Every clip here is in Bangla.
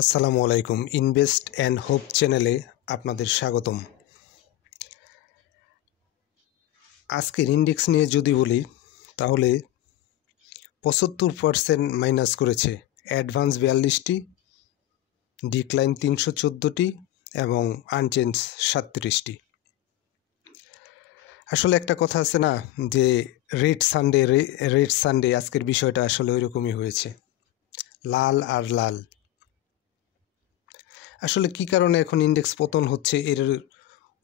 আসসালামু আলাইকুম। ইনভেস্ট অ্যান্ড হোপ চ্যানেলে আপনাদের স্বাগতম। আজকের ইন্ডেক্স নিয়ে যদি বলি তাহলে 75% মাইনাস করেছে। অ্যাডভান্স 42টি, ডিক্লাইন 314টি এবং আনচেঞ্জ 37টি। আসলে একটা কথা আছে না যে রেড সানডে আজকের বিষয়টা আসলে ওইরকমই হয়েছে, লাল আর লাল। আসলে কি কারণে এখন ইন্ডেক্স পতন হচ্ছে এর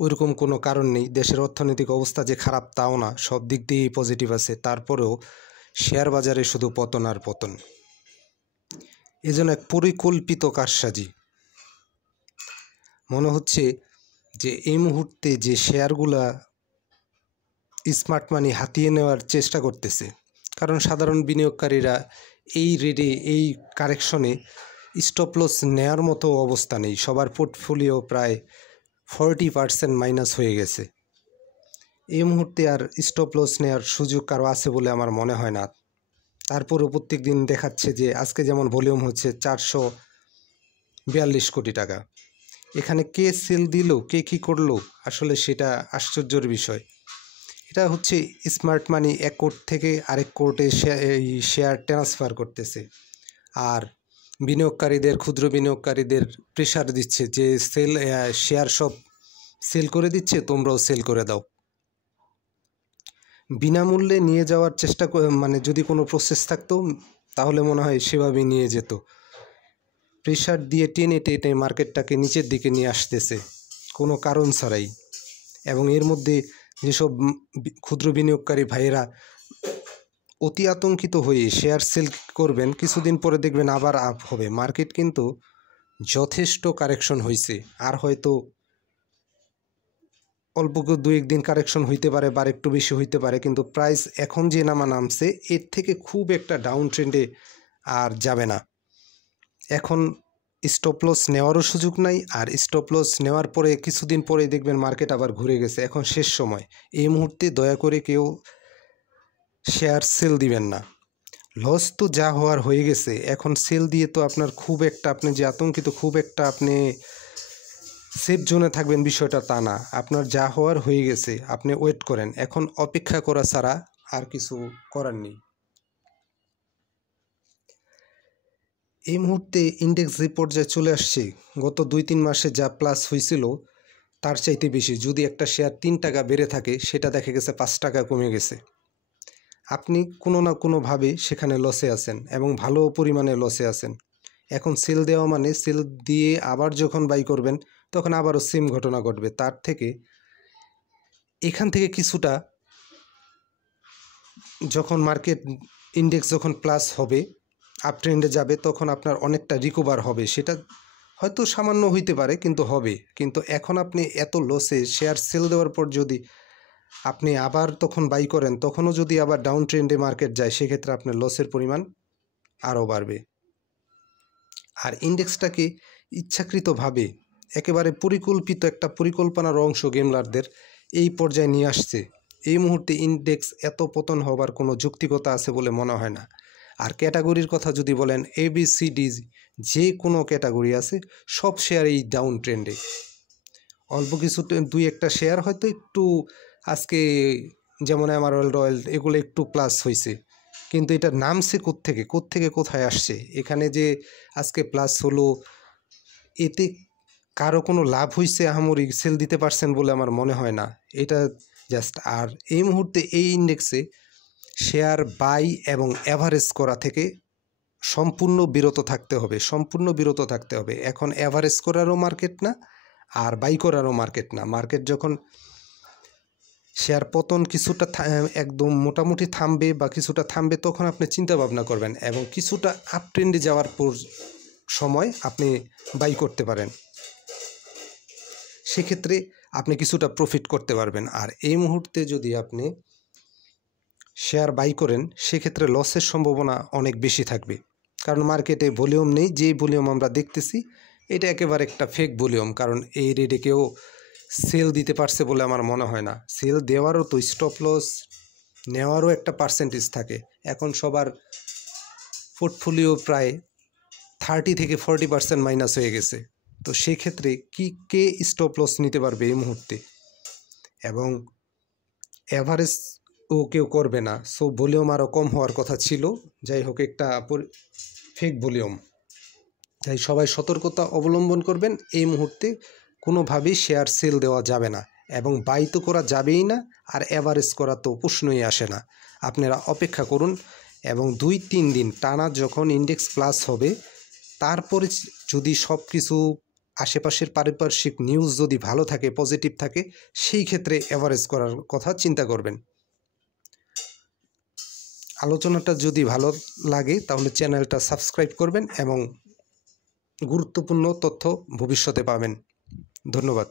ওইরকম কোনো কারণ নেই। দেশের অর্থনৈতিক অবস্থা যে খারাপ তাও না, সব দিক দিয়েই পজিটিভ আছে। তারপরেও শেয়ার বাজারে শুধু পতন আর পতন, এজন্য এক পরিকল্পিত কারসাজি। মনে হচ্ছে যে এই মুহূর্তে যে শেয়ারগুলা স্মার্ট মানি হাতিয়ে নেওয়ার চেষ্টা করতেছে, কারণ সাধারণ বিনিয়োগকারীরা এই রেডে এই কারেকশনে স্টপ লস নেওয়ার মতো অবস্থা নেই। সবার পোর্টফোলিও প্রায় 40% মাইনাস হয়ে গেছে। এই মুহূর্তে আর স্টপ লস নেওয়ার সুযোগ কারো আছে বলে আমার মনে হয় না। তারপরও প্রত্যেক দিন দেখাচ্ছে যে আজকে যেমন ভলিউম হচ্ছে 442 কোটি টাকা। এখানে কে সেল দিল, কে কী করলো, আসলে সেটা আশ্চর্যের বিষয়। এটা হচ্ছে স্মার্ট মানি এক কোর্ট থেকে আরেক কোর্টে শেয়ার ট্রান্সফার করতেছে, আর বিনিয়োগকারীদের, ক্ষুদ্র বিনিয়োগকারীদের প্রেশার দিচ্ছে যে শেয়ার সব সেল করে দিচ্ছে, তোমরাও সেল করে দাও। বিনামূল্যে নিয়ে যাওয়ার চেষ্টা মানে যদি কোনো প্রসেস থাকতো তাহলে মনে হয় সেভাবেই নিয়ে যেত। প্রেশার দিয়ে টেনে টেনে মার্কেটটাকে নিচের দিকে নিয়ে আসতেছে কোনো কারণ ছাড়াই। এবং এর মধ্যে যেসব ক্ষুদ্র বিনিয়োগকারী ভাইয়েরা অতি আতঙ্কিত হয়ে শেয়ার সেল করবেন, কিছুদিন পরে দেখবেন আবার আপ হবে। মার্কেট কিন্তু যথেষ্ট কারেকশন হয়েছে, আর হয়তো অল্প দু একদিন কারেকশন হইতে পারে বা একটু বেশি হইতে পারে, কিন্তু প্রাইস এখন যে নামছে এর থেকে খুব একটা ডাউন ট্রেন্ডে আর যাবে না। এখন স্টপ লস নেওয়ারও সুযোগ নাই, আর স্টপ লস নেওয়ার পরে কিছুদিন পরেই দেখবেন মার্কেট আবার ঘুরে গেছে। এখন শেষ সময়, এই মুহূর্তে দয়া করে কেউ শেয়ার সেল দিবেন না। লস তো যা হওয়ার হয়ে গেছে, এখন সেল দিয়ে তো আপনার খুব একটা, আপনি যে আতঙ্কিত খুব একটা আপনি সেফ জোনে থাকবেন বিষয়টা তা না। আপনার যা হওয়ার হয়ে গেছে, আপনি ওয়েট করেন। এখন অপেক্ষা করা ছাড়া আর কিছু করার নেই। এই মুহূর্তে ইন্ডেক্স যে পর্যায়ে চলে আসছে, গত 2-3 মাসে যা প্লাস হয়েছিল তার চাইতে বেশি। যদি একটা শেয়ার 3 টাকা বেড়ে থাকে, সেটা দেখা গেছে 5 টাকা কমে গেছে। আপনি কোনো না কোনোভাবে সেখানে লসে আছেন এবং ভালো পরিমাণে লসে আছেন। এখন সেল দেওয়া মানে সেল দিয়ে আবার যখন বাই করবেন তখন আবারও সেম ঘটনা ঘটবে। তার থেকে এখান থেকে কিছুটা, যখন মার্কেট ইন্ডেক্স যখন প্লাস হবে, আপ ট্রেন্ডে যাবে, তখন আপনার অনেকটা রিকভার হবে। সেটা হয়তো সামান্য হইতে পারে, কিন্তু হবে। কিন্তু এখন আপনি এত লসে শেয়ার সেল দেওয়ার পর যদি আপনি আবার তখন বাই করেন, তখনও যদি আবার ডাউন ট্রেন্ডে মার্কেট যায়, সেক্ষেত্রে আপনার লসের পরিমাণ আরও বাড়বে। আর ইন্ডেক্সটাকে ইচ্ছাকৃতভাবে একেবারে পরিকল্পিত একটা পরিকল্পনার অংশ গেমলারদের এই পর্যায়ে নিয়ে আসছে। এই মুহূর্তে ইন্ডেক্স এত পতন হবার কোনো যৌক্তিকতা আছে বলে মনে হয় না। আর ক্যাটাগরির কথা যদি বলেন, ABCD যে কোনো ক্যাটাগরি আছে, সব শেয়ার এই ডাউন ট্রেন্ডে। অল্প কিছু 2-1টা শেয়ার হয়তো একটু আজকে, যেমন এমারাল্ড অয়েল, এগুলো একটু প্লাস হয়েছে, কিন্তু এটা নামছে কোত্থেকে কোথায় আসছে। এখানে যে আজকে প্লাস হলো, এতে কারো কোনো লাভ হয়েছে আহামরি সেল দিতে পারছেন বলে আমার মনে হয় না। এটা জাস্ট। আর এই মুহূর্তে এই ইন্ডেক্সে শেয়ার বাই এবং অ্যাভারেজ করা থেকে সম্পূর্ণ বিরত থাকতে হবে। এখন অ্যাভারেজ করারও মার্কেট না, আর বাই করারও মার্কেট না। মার্কেট যখন শেয়ার পতন কিছুটা একদম মোটামুটি থামবে বা কিছুটা থামবে, তখন আপনি চিন্তা ভাবনা করবেন, এবং কিছুটা আপ ট্রেন্ডে যাওয়ার পর সময় আপনি বাই করতে পারেন। সেক্ষেত্রে আপনি কিছুটা প্রফিট করতে পারবেন। আর এই মুহূর্তে যদি আপনি শেয়ার বাই করেন, সেক্ষেত্রে লসের সম্ভাবনা অনেক বেশি থাকবে, কারণ মার্কেটে ভলিউম নেই। যে ভলিউম আমরা দেখতেছি এটা একেবারে একটা ফেক ভলিউম, কারণ এই রেটে কেউ সেল দিতে পারছে বলে আমার মনে হয় না। সেল দেওয়ারও তো স্টপ লস নেওয়ারও একটা পার্সেন্টেজ থাকে। এখন সবার পোর্টফোলিও প্রায় 30 থেকে 40% মাইনাস হয়ে গেছে। তো সেক্ষেত্রে কে স্টপ লস নিতে পারবে এই মুহূর্তে, এবং অ্যাভারেজ কেউ করবে না। সো ভলিউম আরও কম হওয়ার কথা ছিল, যাই হোক একটা ফেক ভলিউম। তাই সবাই সতর্কতা অবলম্বন করবেন। এই মুহূর্তে কোনোভাবেই শেয়ার সেল দেওয়া যাবে না, এবং বাই তো করা যাবেই না, আর অ্যাভারেজ করা তো প্রশ্নই আসে না। আপনারা অপেক্ষা করুন, এবং 2-3 দিন টানা যখন ইন্ডেক্স প্লাস হবে, তারপরে যদি সব কিছু আশেপাশের পারিপার্শ্বিক নিউজ যদি ভালো থাকে, পজিটিভ থাকে, সেই ক্ষেত্রে অ্যাভারেজ করার কথা চিন্তা করবেন। আলোচনাটা যদি ভালো লাগে তাহলে চ্যানেলটা সাবস্ক্রাইব করবেন, এবং গুরুত্বপূর্ণ তথ্য ভবিষ্যতে পাবেন। ধন্যবাদ।